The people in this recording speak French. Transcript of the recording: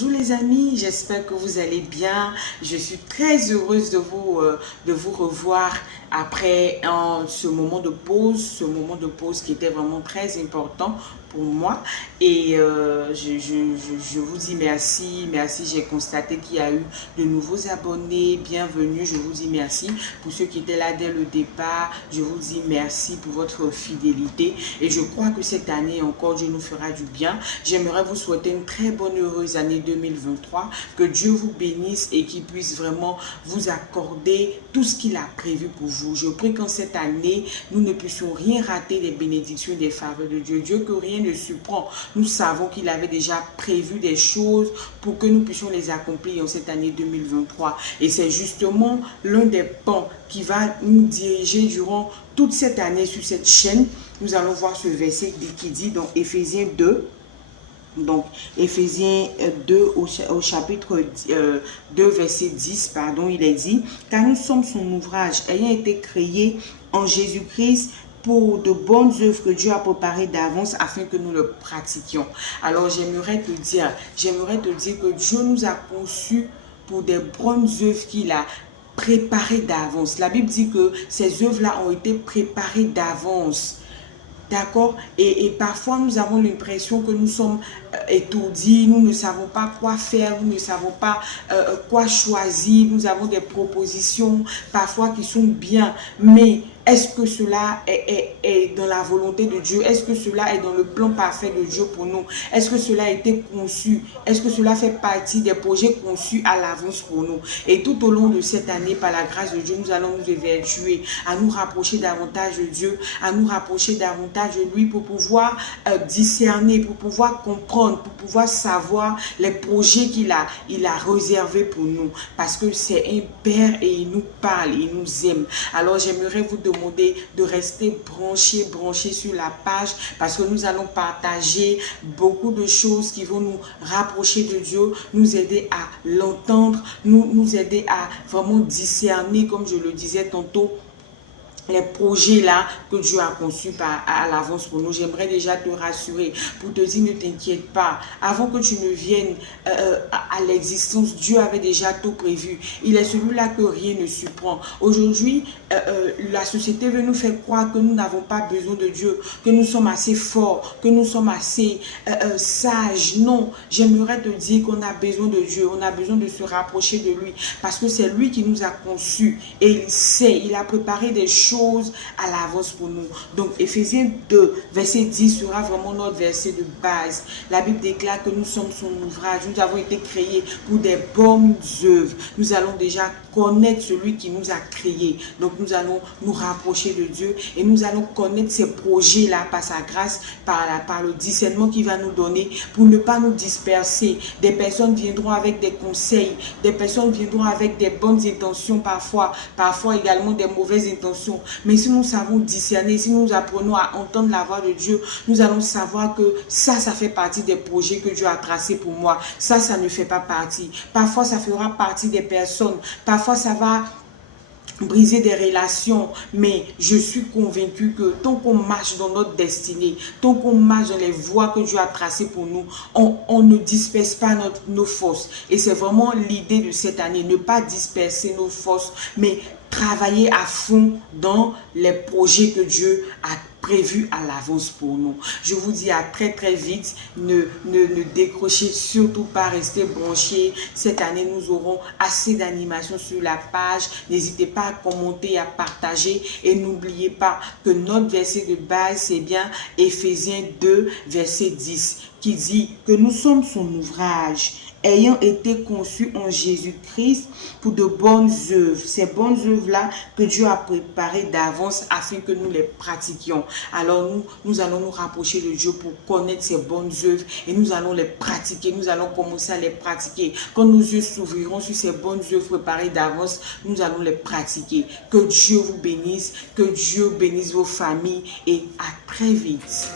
Bonjour les amis, j'espère que vous allez bien. Je suis très heureuse de vous revoir après ce moment de pause qui était vraiment très important pour moi. Et je vous dis merci, j'ai constaté qu'il y a eu de nouveaux abonnés, bienvenue, je vous dis merci. Pour ceux qui étaient là dès le départ, je vous dis merci pour votre fidélité. Et je crois que cette année encore, Dieu nous fera du bien. J'aimerais vous souhaiter une très bonne, heureuse année 2023. Que Dieu vous bénisse et qu'il puisse vraiment vous accorder tout ce qu'il a prévu pour vous. Je prie qu'en cette année, nous ne puissions rien rater des bénédictions et des faveurs de Dieu. Dieu, que rien ne surprend. Nous savons qu'il avait déjà prévu des choses pour que nous puissions les accomplir en cette année 2023. Et c'est justement l'un des pans qui va nous diriger durant toute cette année sur cette chaîne. Nous allons voir ce verset qui dit dans Éphésiens 2. Donc, Éphésiens 2 au chapitre 2, verset 10, pardon, il est dit, « Car nous sommes son ouvrage, ayant été créés en Jésus-Christ pour de bonnes œuvres que Dieu a préparées d'avance afin que nous le pratiquions. » Alors, j'aimerais te dire que Dieu nous a conçus pour des bonnes œuvres qu'il a préparées d'avance. La Bible dit que ces œuvres-là ont été préparées d'avance. D'accord? Et parfois, nous avons l'impression que nous sommes étourdis, nous ne savons pas quoi faire, nous ne savons pas quoi choisir, nous avons des propositions parfois qui sont bien, mais est-ce que cela est dans la volonté de Dieu? Est-ce que cela est dans le plan parfait de Dieu pour nous? Est-ce que cela a été conçu? Est-ce que cela fait partie des projets conçus à l'avance pour nous? Et tout au long de cette année, par la grâce de Dieu, nous allons nous évertuer à nous rapprocher davantage de Dieu, à nous rapprocher davantage de lui pour pouvoir discerner, pour pouvoir comprendre, pour pouvoir savoir les projets qu'il a réservés pour nous. Parce que c'est un Père et il nous parle, il nous aime. Alors j'aimerais vous demander de rester branché sur la page parce que nous allons partager beaucoup de choses qui vont nous rapprocher de Dieu, nous aider à l'entendre, nous aider à vraiment discerner, comme je le disais tantôt, les projets là que Dieu a conçus à l'avance pour nous. J'aimerais déjà te rassurer pour te dire, ne t'inquiète pas, avant que tu ne viennes à l'existence, Dieu avait déjà tout prévu. Il est celui-là que rien ne surprend. Aujourd'hui, la société veut nous faire croire que nous n'avons pas besoin de Dieu, que nous sommes assez forts, que nous sommes assez sages. Non, j'aimerais te dire qu'on a besoin de Dieu, on a besoin de se rapprocher de lui parce que c'est lui qui nous a conçus et il sait, il a préparé des choses à l'avance pour nous. Donc Éphésiens 2 verset 10 sera vraiment notre verset de base. La Bible déclare que nous sommes son ouvrage, nous avons été créés pour des bonnes œuvres. Nous allons déjà connaître celui qui nous a créés. Donc nous allons nous rapprocher de Dieu et nous allons connaître ces projets là par sa grâce, par le discernement qu'il va nous donner pour ne pas nous disperser. Des personnes viendront avec des conseils, des personnes viendront avec des bonnes intentions parfois également des mauvaises intentions. Mais si nous savons discerner, si nous apprenons à entendre la voix de Dieu, nous allons savoir que ça fait partie des projets que Dieu a tracés pour moi. Ça ne fait pas partie. Parfois, ça fera partie des personnes. Parfois, ça va briser des relations, mais je suis convaincue que tant qu'on marche dans notre destinée, tant qu'on marche dans les voies que Dieu a tracées pour nous, on ne disperse pas nos forces. Et c'est vraiment l'idée de cette année, ne pas disperser nos forces, mais travailler à fond dans les projets que Dieu a prévus à l'avance pour nous. Je vous dis à très vite. Ne décrochez surtout pas, restez branchés. Cette année, nous aurons assez d'animation sur la page. N'hésitez pas à commenter, à partager. Et n'oubliez pas que notre verset de base, c'est bien Éphésiens 2, verset 10, qui dit que nous sommes son ouvrage, ayant été conçus en Jésus-Christ pour de bonnes œuvres. Ces bonnes œuvres-là que Dieu a préparées d'avance afin que nous les pratiquions. Alors nous allons nous rapprocher de Dieu pour connaître ces bonnes œuvres et nous allons les pratiquer. Nous allons commencer à les pratiquer. Quand nos yeux s'ouvriront sur ces bonnes œuvres préparées d'avance, nous allons les pratiquer. Que Dieu vous bénisse, que Dieu bénisse vos familles et à très vite.